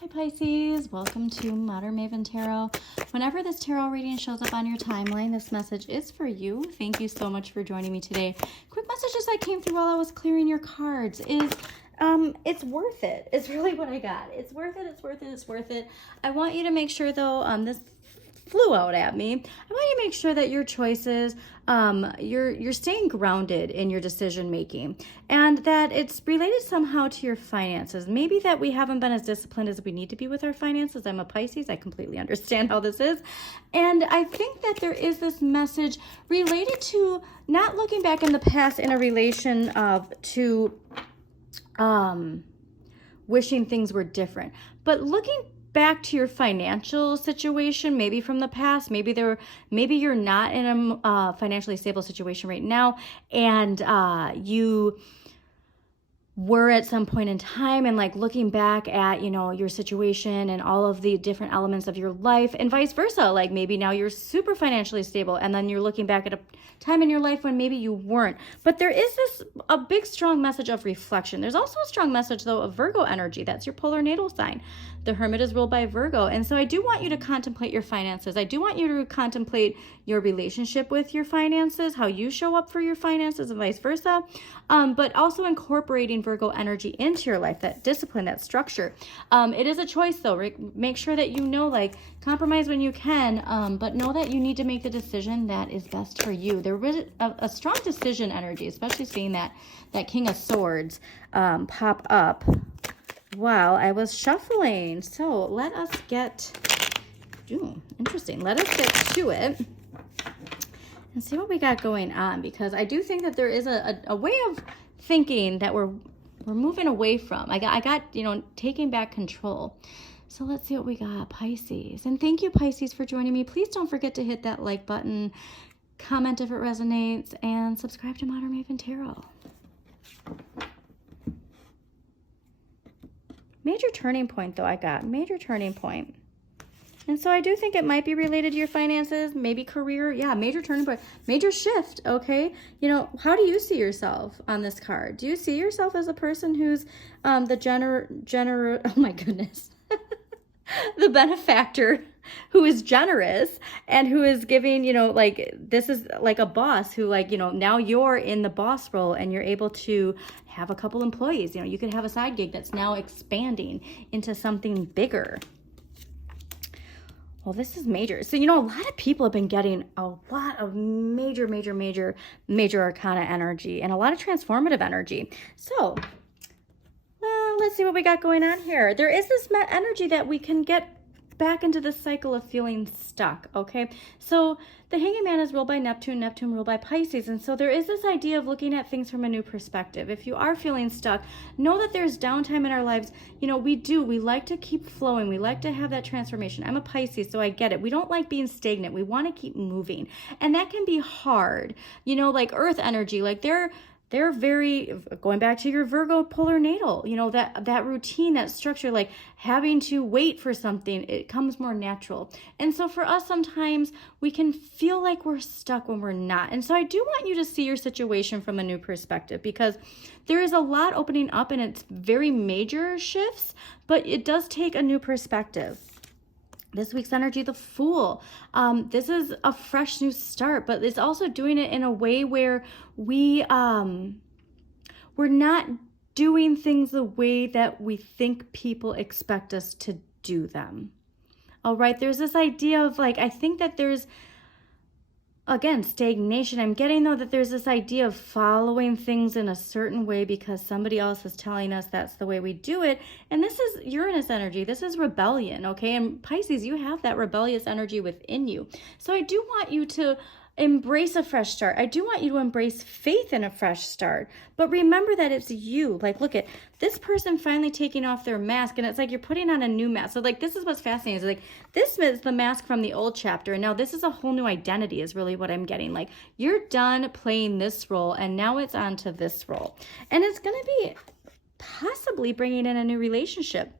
Hi Pisces, welcome to Modern Maven Tarot. Whenever this tarot reading shows up on your timeline, this message is for you. Thank you so much for joining me today. Quick messages that came through while I was clearing your cards is it's worth it. It's really what I got. It's worth it, it's worth it, it's worth it. I want you to make sure though, this flew out at me. I want you to make sure that your choices, you're staying grounded in your decision making, and that it's related somehow to your finances. Maybe that we haven't been as disciplined as we need to be with our finances. I'm a Pisces. I completely understand how this is. And I think that there is this message related to not looking back in the past in a relation to wishing things were different, but looking back to your financial situation, maybe from the past, maybe you're not in a financially stable situation right now, and you were at some point in time, and like looking back at, your situation and all of the different elements of your life, and vice versa. Like maybe now you're super financially stable, and then you're looking back at a time in your life when maybe you weren't. But there is a big strong message of reflection. There's also a strong message though of Virgo energy. That's your polar natal sign. The Hermit is ruled by Virgo. And so I do want you to contemplate your finances. I do want you to contemplate your relationship with your finances, how you show up for your finances and vice versa. But also incorporating Virgo energy into your life, that discipline, that structure. It is a choice though. Make sure that compromise when you can, but know that you need to make the decision that is best for you. There was a strong decision energy, especially seeing that King of Swords pop up while I was shuffling. So let us get, interesting. Let us get to it and see what we got going on, because I do think that there is a way of thinking that we're moving away from. I got taking back control. So let's see what we got, Pisces. And thank you, Pisces, for joining me. Please don't forget to hit that like button, comment if it resonates, and subscribe to Modern Maven Tarot. Major turning point, though, I got. Major turning point. And so I do think it might be related to your finances, maybe career. Yeah, major turning point. Major shift, okay? How do you see yourself on this card? Do you see yourself as a person who's oh my goodness. the benefactor who is generous and who is giving, this is like a boss who now you're in the boss role and you're able to have a couple employees. You could have a side gig that's now expanding into something bigger. Well, this is major. So, a lot of people have been getting a lot of major arcana energy and a lot of transformative energy. So, let's see what we got going on here. There is this energy that we can get back into the cycle of feeling stuck, okay? So the Hanging Man is ruled by Neptune ruled by Pisces, and so there is this idea of looking at things from a new perspective. If you are feeling stuck, know that there's downtime in our lives. We like to keep flowing. We like to have that transformation. I'm a Pisces, so I get it. We don't like being stagnant. We want to keep moving, and that can be hard. Like Earth energy, like they're very, going back to your Virgo polar natal, that routine, that structure, like having to wait for something, it comes more natural. And so for us, sometimes we can feel like we're stuck when we're not. And so I do want you to see your situation from a new perspective, because there is a lot opening up and it's very major shifts, but it does take a new perspective. This week's energy, the Fool. This is a fresh new start, but it's also doing it in a way where we're not doing things the way that we think people expect us to do them. All right, there's this idea of I think that there's, again, stagnation. I'm getting though that there's this idea of following things in a certain way because somebody else is telling us that's the way we do it. And this is Uranus energy. This is rebellion, okay? And Pisces, you have that rebellious energy within you. So I do want you to embrace a fresh start. I do want you to embrace faith in a fresh start. But remember that it's you. Look at this person finally taking off their mask, and it's like you're putting on a new mask. So this is what's fascinating. It's this is the mask from the old chapter, and now this is a whole new identity is really what I'm getting. You're done playing this role, and now it's on to this role. And it's going to be possibly bringing in a new relationship.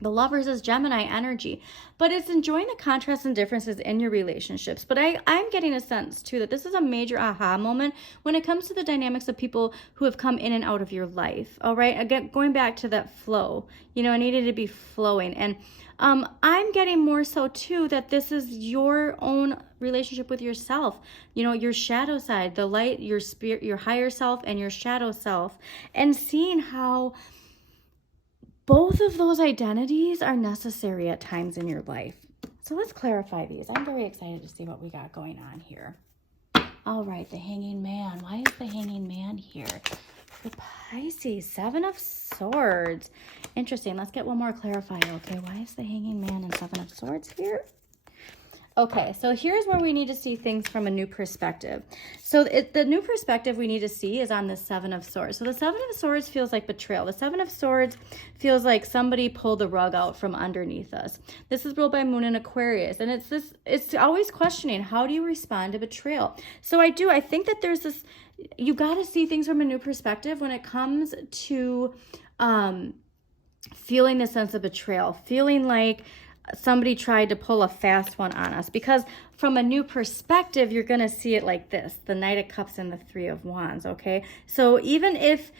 The Lovers is Gemini energy, but it's enjoying the contrasts and differences in your relationships. But I'm getting a sense too that this is a major aha moment when it comes to the dynamics of people who have come in and out of your life. All right, again, going back to that flow, I needed to be flowing. And I'm getting more so too that this is your own relationship with yourself, your shadow side, the light, your spirit, your higher self, and your shadow self, and seeing how both of those identities are necessary at times in your life. So let's clarify these. I'm very excited to see what we got going on here. All right, the Hanging Man. Why is the Hanging Man here? For Pisces, Seven of Swords. Interesting. Let's get one more clarifier. Okay, why is the Hanging Man and Seven of Swords here? Okay, so here's where we need to see things from a new perspective. So the new perspective we need to see is on the Seven of Swords. So the Seven of Swords feels like betrayal. The Seven of Swords feels like somebody pulled the rug out from underneath us. This is ruled by Moon in Aquarius. And it's always questioning, how do you respond to betrayal? So I think that there's this, you got to see things from a new perspective when it comes to feeling the sense of betrayal, feeling like somebody tried to pull a fast one on us, because from a new perspective, you're going to see it like this, the Knight of Cups and the Three of Wands. Okay. So even if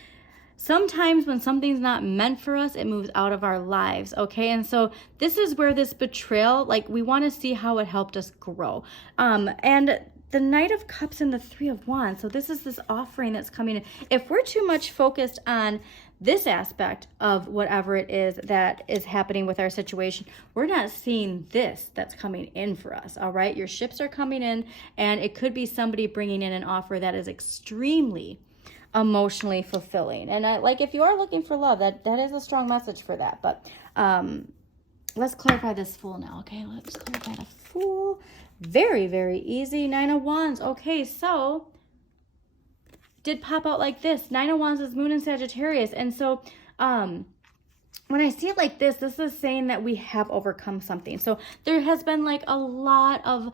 sometimes when something's not meant for us, it moves out of our lives. Okay. And so this is where this betrayal, like, we want to see how it helped us grow. And the Knight of Cups and the Three of Wands. So this is this offering that's coming in. If we're too much focused on this aspect of whatever it is that is happening with our situation, we're not seeing this that's coming in for us. All right. Your ships are coming in, and it could be somebody bringing in an offer that is extremely emotionally fulfilling. And like, if you are looking for love, that is a strong message for that. But let's clarify this Fool now. Okay. Let's clarify the Fool. Very, very easy. Nine of Wands. Okay. So did pop out like this. Nine of Wands is Moon in Sagittarius. And so when I see it like this is saying that we have overcome something. So there has been like a lot of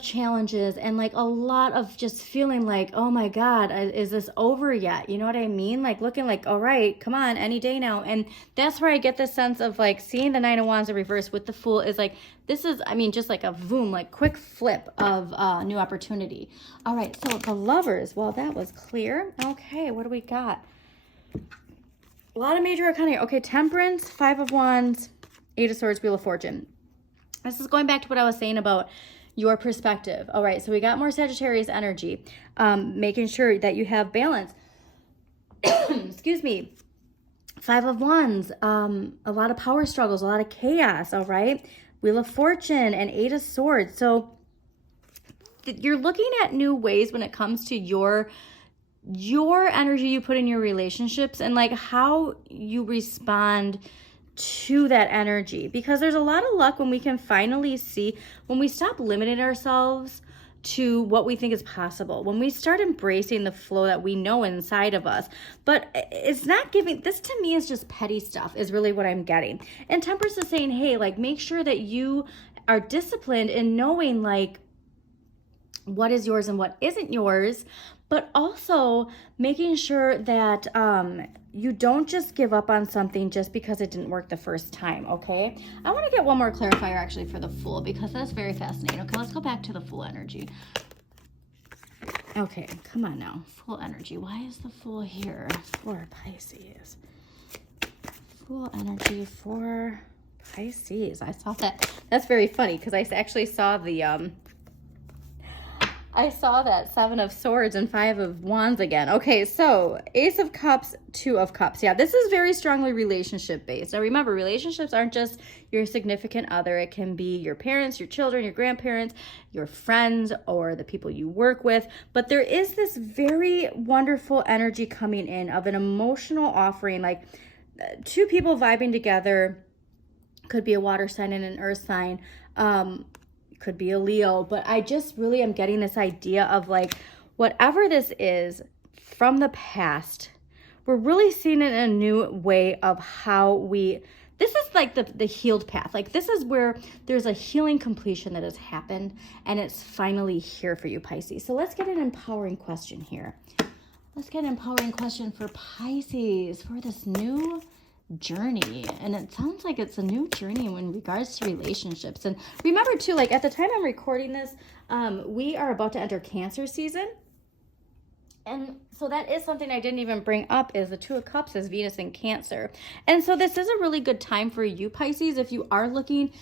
challenges, and like a lot of just feeling like, oh my God, is this over yet? You know what I mean? Like looking like, all right, come on, any day now. And that's where I get this sense of like seeing the Nine of Wands in reverse with the Fool is like, this is, just like a boom, like quick flip of new opportunity. All right, so the Lovers, well, that was clear. Okay, what do we got? A lot of major arcana here. Okay, Temperance, Five of Wands, Eight of Swords, Wheel of Fortune. This is going back to what I was saying about your perspective. All right, so we got more Sagittarius energy, making sure that you have balance. Excuse me. Five of Wands, a lot of power struggles, a lot of chaos. All right, Wheel of Fortune and Eight of Swords. So you're looking at new ways when it comes to your energy you put in your relationships, and like how you respond to that energy, because there's a lot of luck when we can finally see, when we stop limiting ourselves to what we think is possible, when we start embracing the flow that we know inside of us. But it's not giving, this to me is just petty stuff is really what I'm getting. And Temperance is saying, hey, like, make sure that you are disciplined in knowing like what is yours and what isn't yours, but also making sure that you don't just give up on something just because it didn't work the first time, okay? I want to get one more clarifier actually for the Fool, because that's very fascinating. Okay, let's go back to the Fool energy. Okay, come on now. Fool energy. Why is the Fool here for Pisces? Fool energy for Pisces. I saw that. That's very funny because I actually saw the I saw that Seven of Swords and Five of Wands again. Okay, so Ace of Cups, Two of Cups. Yeah, this is very strongly relationship based. Now remember, relationships aren't just your significant other. It can be your parents, your children, your grandparents, your friends, or the people you work with. But there is this very wonderful energy coming in of an emotional offering, like two people vibing together. Could be a water sign and an earth sign. Could be a Leo, but I just really am getting this idea of like, whatever this is from the past, we're really seeing it in a new way of how this is like the healed path. Like this is where there's a healing completion that has happened, and it's finally here for you, Pisces. So let's get an empowering question here. Let's get an empowering question for Pisces for this new journey, and it sounds like it's a new journey in regards to relationships. And remember too, like at the time I'm recording this, we are about to enter Cancer season. And so that is something I didn't even bring up, is the Two of Cups is Venus in Cancer. And so this is a really good time for you, Pisces, if you are looking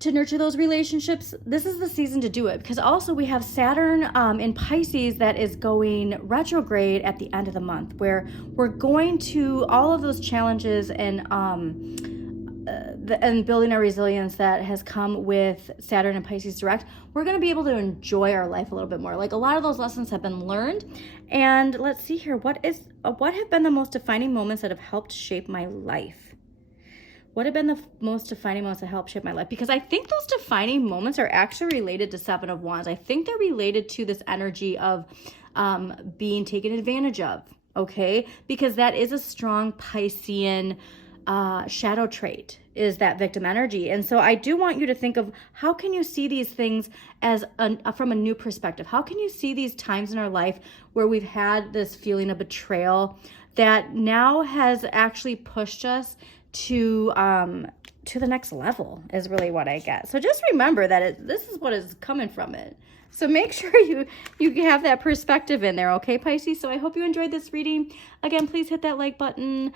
to nurture those relationships. This is the season to do it, because also we have Saturn in Pisces that is going retrograde at the end of the month, where we're going to all of those challenges and building our resilience that has come with Saturn and Pisces direct. We're going to be able to enjoy our life a little bit more. Like a lot of those lessons have been learned. And let's see here, what have been the most defining moments that have helped shape my life? What have been the most defining moments that help shape my life? Because I think those defining moments are actually related to Seven of Wands. I think they're related to this energy of being taken advantage of, okay? Because that is a strong Piscean shadow trait, is that victim energy. And so I do want you to think of, how can you see these things as from a new perspective? How can you see these times in our life where we've had this feeling of betrayal that now has actually pushed us to the next level, is really what I get. So just remember that this is what is coming from it. So make sure you have that perspective in there, okay, Pisces? So I hope you enjoyed this reading. Again, please hit that like button,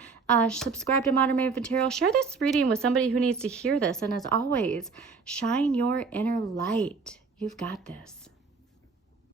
subscribe to Modern Maven Tarot, share this reading with somebody who needs to hear this, and as always, shine your inner light. You've got this.